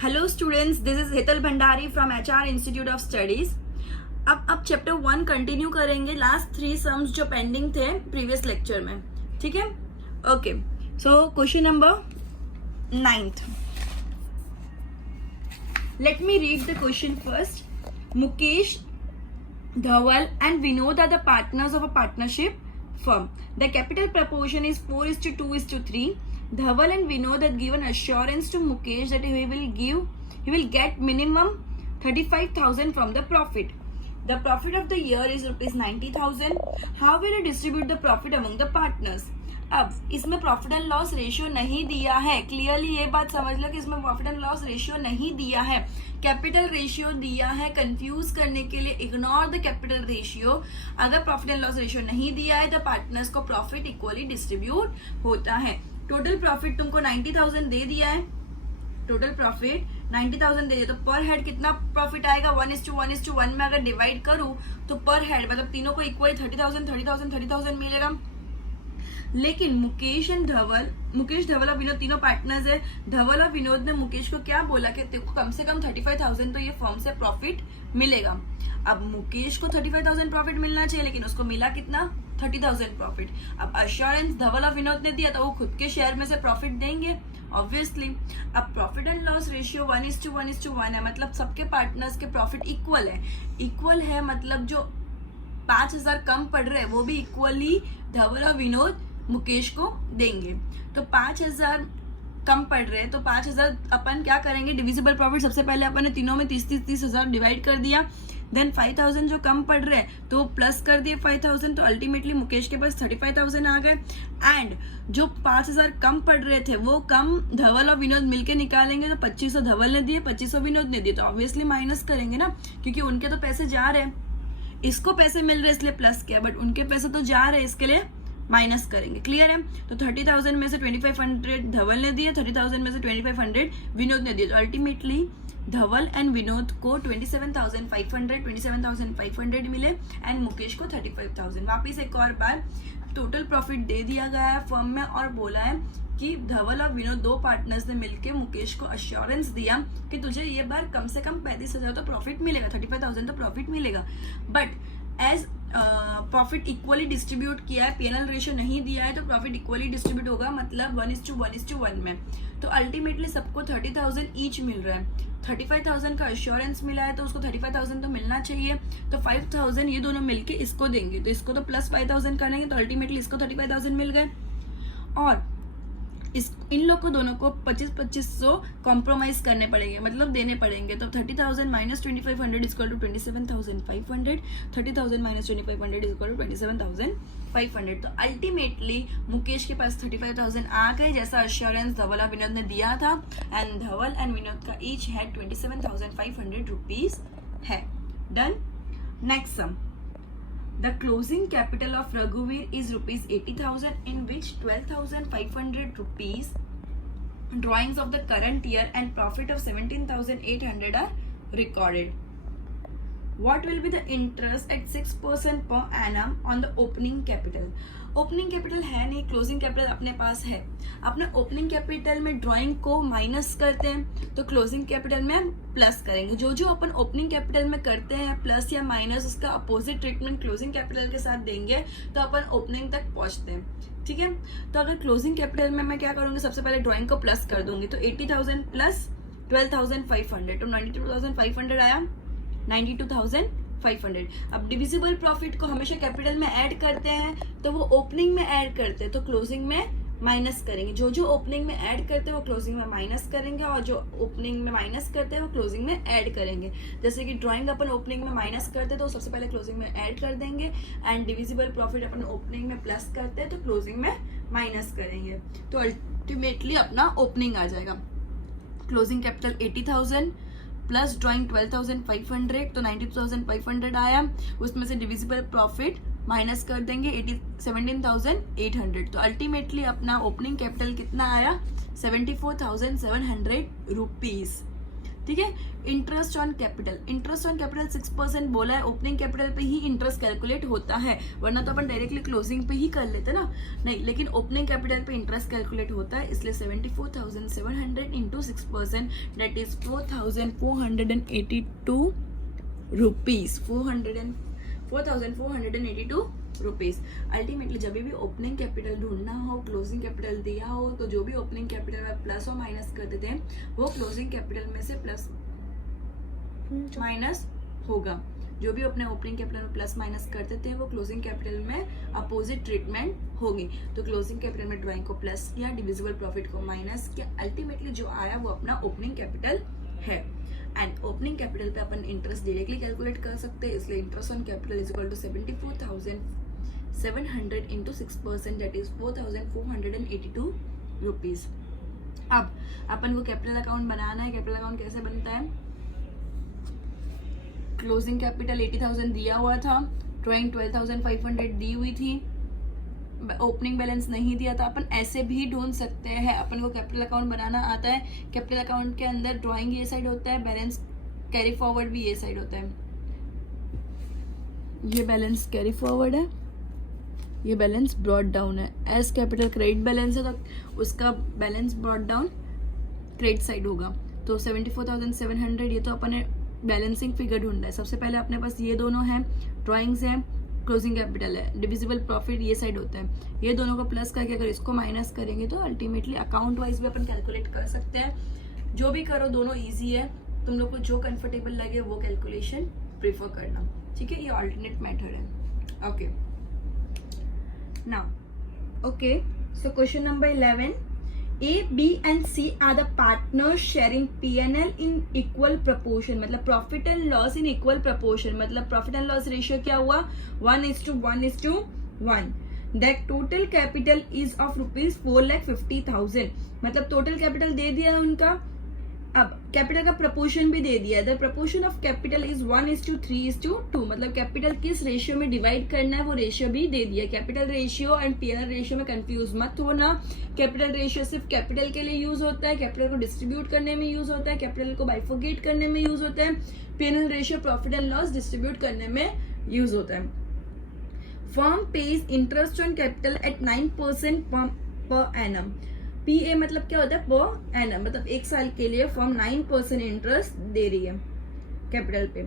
Hello students, this is Hetal Bhandari from HR institute of studies. अब chapter 1 continue करेंगे। Last 3 sums जो pending थे previous lecture में, ठीक है। Okay, so question number 9th। Let me read the question first. Mukesh, Dhaval and Vinod are the partners of a partnership firm. The capital proportion is 4:2:3. Dhaval and Vinod had given assurance to Mukesh that he will get minimum 35,000 from the profit. The profit of the year is rupees 90,000. How will he distribute the profit among the partners? अब इसमें profit and loss ratio नहीं दिया है। Clearly ये बात समझ लो कि इसमें प्रॉफिट एंड लॉस रेशियो नहीं दिया है, कैपिटल रेशियो दिया है। कंफ्यूज करने के लिए इग्नोर द कैपिटल रेशियो। अगर प्रॉफिट एंड लॉस रेशियो नहीं दिया है तो पार्टनर्स को प्रॉफिट इक्वली डिस्ट्रीब्यूट होता है। टोटल प्रॉफिट तुमको 90,000 दे दिया है। टोटल प्रॉफिट 90,000 दे दिया तो पर हेड कितना प्रॉफिट आएगा? 1:1 में अगर डिवाइड करूं तो पर हेड मतलब तीनों को इक्वली 30,000 मिलेगा। लेकिन मुकेश धवल और विनोद तीनों पार्टनर्स है। धवल और विनोद ने मुकेश को क्या बोला कि तेरे को कम से कम 35,000 तो ये फर्म से प्रॉफिट मिलेगा। अब मुकेश को 35,000 प्रॉफिट मिलना चाहिए, लेकिन उसको मिला कितना? 30,000 प्रॉफिट। अब अश्योरेंस धवल और विनोद ने दिया तो वो खुद के शेयर में से प्रॉफिट देंगे ऑब्वियसली। अब प्रॉफिट एंड लॉस रेशियो 1:1 है, मतलब सबके पार्टनर्स के प्रॉफिट इक्वल है मतलब जो 5,000 कम पड़ रहे हैं वो भी इक्वली धवल और विनोद मुकेश को देंगे। तो 5,000 कम पड़ रहे हैं तो 5,000 अपन क्या करेंगे? डिविजिबल प्रॉफिट सबसे पहले अपन ने तीनों में 30,000 डिवाइड कर दिया। देन 5,000 जो कम पड़ रहे हैं तो प्लस कर दिए 5,000, तो अल्टीमेटली मुकेश के पास 35,000 आ गए। एंड जो 5,000 कम पड़ रहे थे वो कम धवल और विनोद मिलके निकालेंगे तो 2,500 धवल ने दिए, 2,500 विनोद ने दिए, तो ऑब्वियसली माइनस करेंगे ना, क्योंकि उनके तो पैसे जा रहे हैं। इसको पैसे मिल रहे इसलिए प्लस किया, बट उनके पैसे तो जा रहे हैं इसके लिए माइनस करेंगे। क्लियर है? तो 30,000 में से 2,500 धवल ने दिए, 30,000 में से 2,500 विनोद ने दिए, तो अल्टीमेटली धवल एंड विनोद को 27,500 मिले एंड मुकेश को 35,000। वापिस एक और बार टोटल प्रॉफिट दे दिया गया है फर्म में और बोला है कि धवल और विनोद दो पार्टनर्स ने मिलकर मुकेश को अश्योरेंस दिया कि तुझे ये बार कम से कम 35,000 तो प्रॉफिट मिलेगा, 35,000 तो प्रॉफिट मिलेगा। But as profit equally distribute किया है, पीएनएल रेशियो नहीं दिया है, तो प्रॉफिट इक्वली डिस्ट्रीब्यूट होगा मतलब 1:1 में। तो अल्टीमेटली सबको 30,000 ईच मिल रहा है। 35,000 का अश्योरेंस मिला है तो उसको 35,000 तो मिलना चाहिए, तो 5,000 ये दोनों मिलके इसको देंगे, तो इसको तो प्लस 5,000 करेंगे तो अल्टीमेटली इसको 35,000 मिल गए। और इन लोग को दोनों को 25,500 कॉम्प्रोमाइज करने पड़ेंगे, मतलब देने पड़ेंगे। तो 30,000 minus 2,500 equal to 27,500, 30,000 minus 2,500 equal to 27,500। तो अल्टीमेटली मुकेश के पास 35,000 आ गए जैसा अश्योरेंस धवल और विनोद ने दिया था, एंड धवल एंड विनोद का ईच है 27,500 रुपीज है। Done. Next sum. The closing capital of Raghuveer is rupees 80,000, in which 12,500 rupees drawings of the current year and profit of 17,800 are recorded. What will be the interest at 6% per annum on the opening capital? Opening capital है नहीं, closing capital अपने पास है। अपने opening capital में drawing को minus करते हैं तो क्लोजिंग कैपिटल में प्लस करेंगे। जो जो अपन ओपनिंग कैपिटल में करते हैं प्लस या माइनस, उसका अपोजिट ट्रीटमेंट क्लोजिंग कैपिटल के साथ देंगे तो अपन ओपनिंग तक पहुंचते हैं। ठीक है, तो अगर क्लोजिंग कैपिटल में मैं क्या करूंगी? सबसे पहले ड्राइंग को प्लस कर दूंगी, तो 80,000 प्लस 12,500 तो 92,500 आया, 92,500। अब डिविजिबल प्रॉफिट को हमेशा कैपिटल में ऐड करते हैं तो वो ओपनिंग में ऐड करते हैं तो क्लोजिंग में माइनस करेंगे। जो जो ओपनिंग में ऐड करते हैं वो क्लोजिंग में माइनस करेंगे, और जो ओपनिंग में माइनस करते हैं वो क्लोजिंग में ऐड करेंगे। जैसे कि ड्राइंग अपन ओपनिंग में माइनस करते हैं तो सबसे पहले क्लोजिंग में ऐड कर देंगे, and divisible profit upon opening में प्लस करते हैं तो क्लोजिंग में माइनस करेंगे, तो अल्टीमेटली अपना ओपनिंग आ जाएगा। क्लोजिंग कैपिटल 80,000 प्लस ड्राइंग 12,500 तो 92,500 आया। उसमें से डिविजिबल प्रॉफिट माइनस कर देंगे 17,800, तो अल्टीमेटली अपना ओपनिंग कैपिटल कितना आया? 74,700 रुपीज। ठीक है। Interest on capital, interest on capital 6% बोला है, ओपनिंग कैपिटल पे ही इंटरेस्ट कैलकुलेट होता है, वरना तो अपन डायरेक्टली क्लोजिंग पे ही कर लेते ना, नहीं, लेकिन ओपनिंग कैपिटल पे इंटरेस्ट कैलकुलेट होता है, इसलिए 74,700 into 6% that is 4,482 rupees, 4,482 rupees. Ultimately जब भी ओपनिंग कैपिटल ढूंढना हो, क्लोजिंग कैपिटल दिया हो, तो जो भी ओपनिंग कैपिटल में प्लस और माइनस कर देते हैं वो क्लोजिंग कैपिटल में से प्लस माइनस होगा। जो भी अपने ओपनिंग कैपिटल में प्लस माइनस कर देते हैं वो क्लोजिंग कैपिटल में अपोजिट ट्रीटमेंट होगी। तो क्लोजिंग कैपिटल में ड्राइंग को प्लस किया, डिविजिबल प्रॉफिट को माइनस किया, अल्टीमेटली जो आया वो अपना ओपनिंग कैपिटल है। एंड ओपनिंग कैपिटल पे अपन इंटरेस्ट डायरेक्टली कैलकुलेट कर सकते हैं, इसलिए interest on capital is equal to 74,700 into 6% that is 4,482 rupees. अब अपन को कैपिटल अकाउंट बनाना है। कैपिटल अकाउंट कैसे बनता है? क्लोजिंग कैपिटल 80,000 दिया हुआ था, ड्राइंग 12,500 दी हुई थी, ओपनिंग बैलेंस नहीं दिया था, अपन ऐसे भी ढूंढ सकते हैं। अपन को कैपिटल अकाउंट बनाना आता है। कैपिटल अकाउंट के अंदर ड्राइंग ये साइड होता है, बैलेंस कैरी फॉरवर्ड भी ये साइड होता है। ये बैलेंस कैरी फॉरवर्ड है, ये बैलेंस ब्रॉट डाउन है। एज कैपिटल क्रेडिट बैलेंस है तो उसका balance brought down credit side होगा। तो 74,700 ये तो अपने बैलेंसिंग फिगर ढूंढना है। सबसे पहले अपने पास ये दोनों हैं, ड्राइंग्स है, क्लोजिंग कैपिटल है, डिविजिबल प्रॉफिट ये साइड होता है। ये दोनों को प्लस करके अगर इसको माइनस करेंगे तो अल्टीमेटली अकाउंट वाइज भी अपन कैलकुलेट कर सकते हैं। जो भी करो दोनों इजी है, तुम लोग को जो कंफर्टेबल लगे वो कैलकुलेशन प्रीफर करना, ठीक है। ये ऑल्टरनेट मेथड है। Okay now, okay so question number 11, A, B and C are the partners sharing P&L in equal proportion, मतलब profit and loss in equal proportion, मतलब प्रॉफिट एंड लॉस रेशियो क्या हुआ? 1:1:1। That total capital is of ₹4,50,000, मतलब total capital दे दिया है उनका। अब capital का प्रपोर्शन भी दे दिया है। The proportion of capital is 1:3:2, मतलब कैपिटल किस रेशियो में डिवाइड करना है वो रेशियो भी दे दिया। Capital ratio and PNL ratio में कंफ्यूज मत होना। कैपिटल रेशियो सिर्फ कैपिटल के लिए यूज होता है, कैपिटल को डिस्ट्रीब्यूट करने में यूज होता है, कैपिटल को बाइफोगेट करने में यूज होता है। PNL ratio profit and loss distribute करने में यूज होता है। Firm page interest on capital eight 9% per annum. PA मतलब क्या होता है? पर एनम, मतलब एक साल के लिए फर्म 9% इंटरेस्ट दे रही है कैपिटल पे।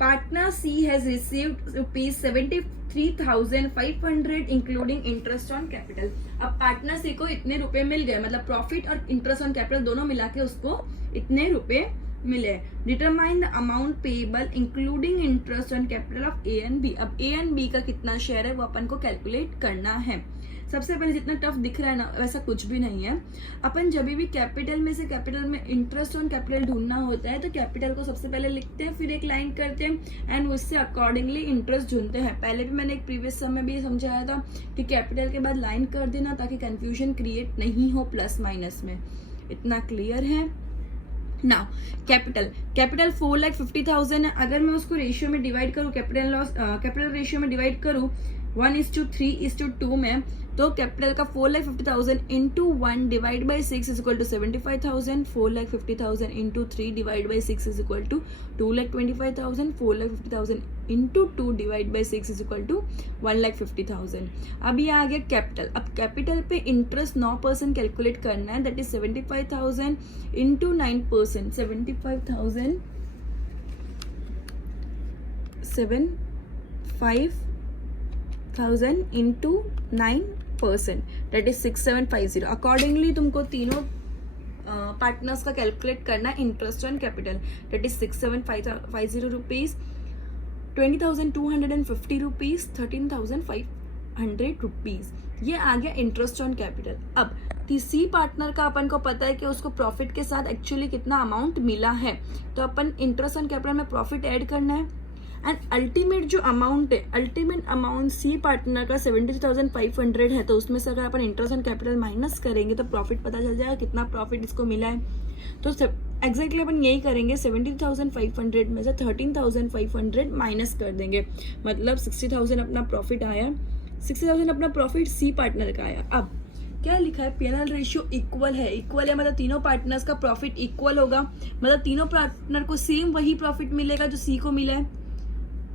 Partner C has received ₹73,500 including interest on capital. अब पार्टनर C को इतने रुपए मिल गए, मतलब प्रॉफिट और इंटरेस्ट ऑन कैपिटल दोनों मिला के उसको इतने रुपए मिले। Determine the amount payable including interest on capital of A and B। अब A एंड B का कितना शेयर है वो अपन को कैलकुलेट करना है। सबसे पहले जितना टफ दिख रहा है ना वैसा कुछ भी नहीं है। अपन जब भी कैपिटल में से कैपिटल में इंटरेस्ट ऑन कैपिटल ढूंढना होता है तो कैपिटल को सबसे पहले लिखते हैं, फिर एक लाइन करते हैं एंड उससे अकॉर्डिंगली इंटरेस्ट ढूंढते हैं। पहले भी मैंने एक प्रीवियस सम में भी समझाया था कि कैपिटल के बाद लाइन कर देना ताकि कंफ्यूजन क्रिएट नहीं हो प्लस माइनस में। इतना क्लियर है ना? कैपिटल 4,50,000 है। अगर मैं उसको रेशियो में डिवाइड करूँ, कैपिटल रेशियो में डिवाइड करूँ 1:3:2 में, तो कैपिटल का 4,50,000 into 1 divide by 6 is equal to 75,000। 4,50,000 into 3 divide by 6 is equal to 2,25,000। 4,50,000 into 2 divide by 6 is equal to 1,50,000। अब ये आ गया कैपिटल। अब कैपिटल पे इंटरेस्ट 9% कैलकुलेट करना है, that is 75,000 into 9%। 75,000 into 9%, that is 6,750। Accordingly तुमको तीनों पार्टनर्स का कैलकुलेट करना है interest on capital, that is 6,750 rupees, 20,250 rupees, 13,500 rupees. ये आ गया इंटरेस्ट ऑन कैपिटल। अब तीसरी पार्टनर का अपन को पता है कि उसको प्रॉफिट के साथ एक्चुअली कितना अमाउंट मिला है, तो अपन इंटरेस्ट ऑन कैपिटल में प्रॉफिट ऐड करना है एंड अल्टीमेट जो अमाउंट है, अल्टीमेट अमाउंट सी पार्टनर का 73,500 है, तो उसमें से अगर अपन इंटरेस्ट ऑन कैपिटल माइनस करेंगे तो प्रॉफिट पता चल जाएगा कितना प्रॉफिट इसको मिला है। तो एग्जैक्टली अपन यही करेंगे, 70,500 में से 13,500 माइनस कर देंगे, मतलब 60,000 अपना प्रॉफिट आया। 60,000 अपना प्रॉफिट सी पार्टनर का आया। अब क्या लिखा है, P&L रेशियो इक्वल है, इक्वल है मतलब तीनों पार्टनर्स का प्रॉफिट इक्वल होगा, मतलब तीनों पार्टनर को सेम वही प्रॉफिट मिलेगा जो सी को मिला है,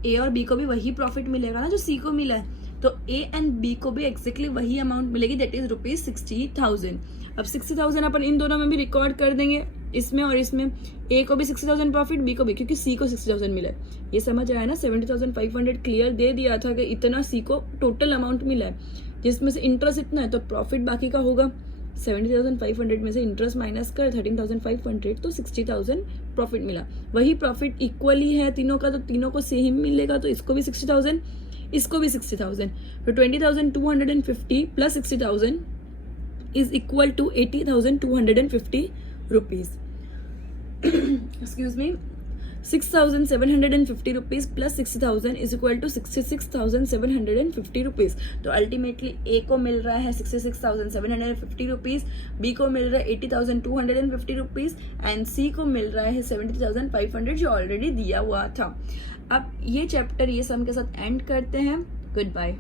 ए और बी को भी वही प्रॉफिट मिलेगा ना जो सी को मिला है, तो ए एंड बी को भी एक्जैक्टली वही अमाउंट मिलेगी, दैट इज ₹60,000। अब 60,000 अपन इन दोनों में भी रिकॉर्ड कर देंगे, इसमें और इसमें, ए को भी 60,000 प्रॉफिट, बी को भी, क्योंकि सी को 60,000 मिला है। ये समझ आया ना, 70,500 क्लियर दे दिया था कि इतना सी को टोटल अमाउंट मिला है, जिसमें से इंटरेस्ट इतना है तो प्रॉफिट बाकी का होगा 70,500 में से इंटरेस्ट माइनस कर 13,500, तो 60,000 प्रॉफिट मिला। वही प्रॉफिट इक्वली है तीनों का, तो तीनों को सेम मिलेगा, तो इसको भी 60,000, इसको भी 60,000, तो 20,250 plus 60,000 is equal to 80,250 rupees. Excuse me, 6,750 rupees plus 60,000 is equal to 66,750 rupees. तो अल्टीमेटली ए को मिल रहा है 66,750 रुपीज, बी को मिल रहा है 80,250 रुपीज एंड सी को मिल रहा है 70,500 जो ऑलरेडी दिया हुआ था। अब ये चैप्टर ये सम के साथ एंड करते हैं। Good bye.